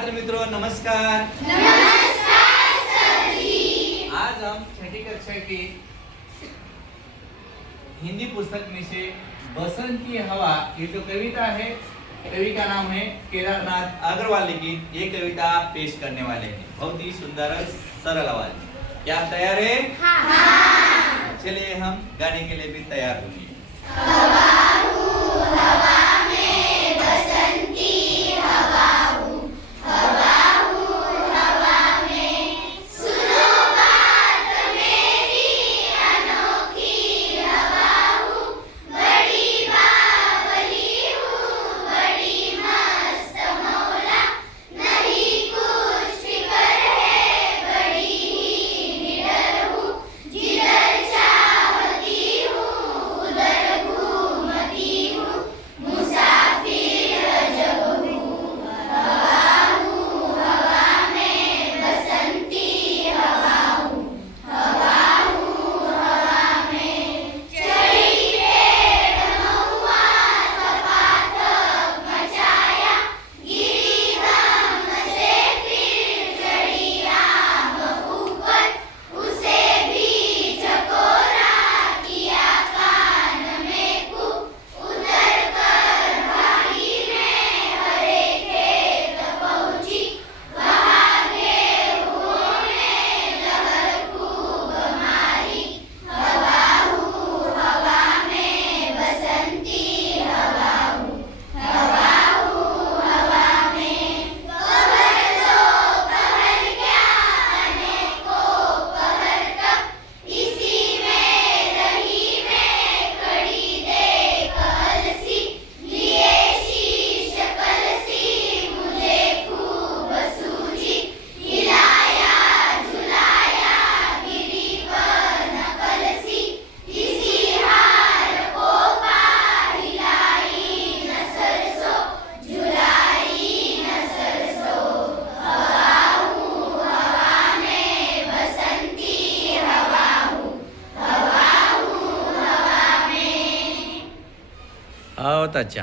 छात्र मित्रों नमस्कार। नमस्कार सर जी। आज हम छठी कक्षा की हिंदी पुस्तक में से बसंती हवा ये जो कविता है, कवि का नाम है केदारनाथ अग्रवाल लिखित, ये कविता पेश करने वाले हैं। बहुत ही सुंदर और सरल आवाज में। क्या आप तैयार हैं? हाँ। चलिए हम गाने के लिए भी तैयार होंगे। आओ अच्छा।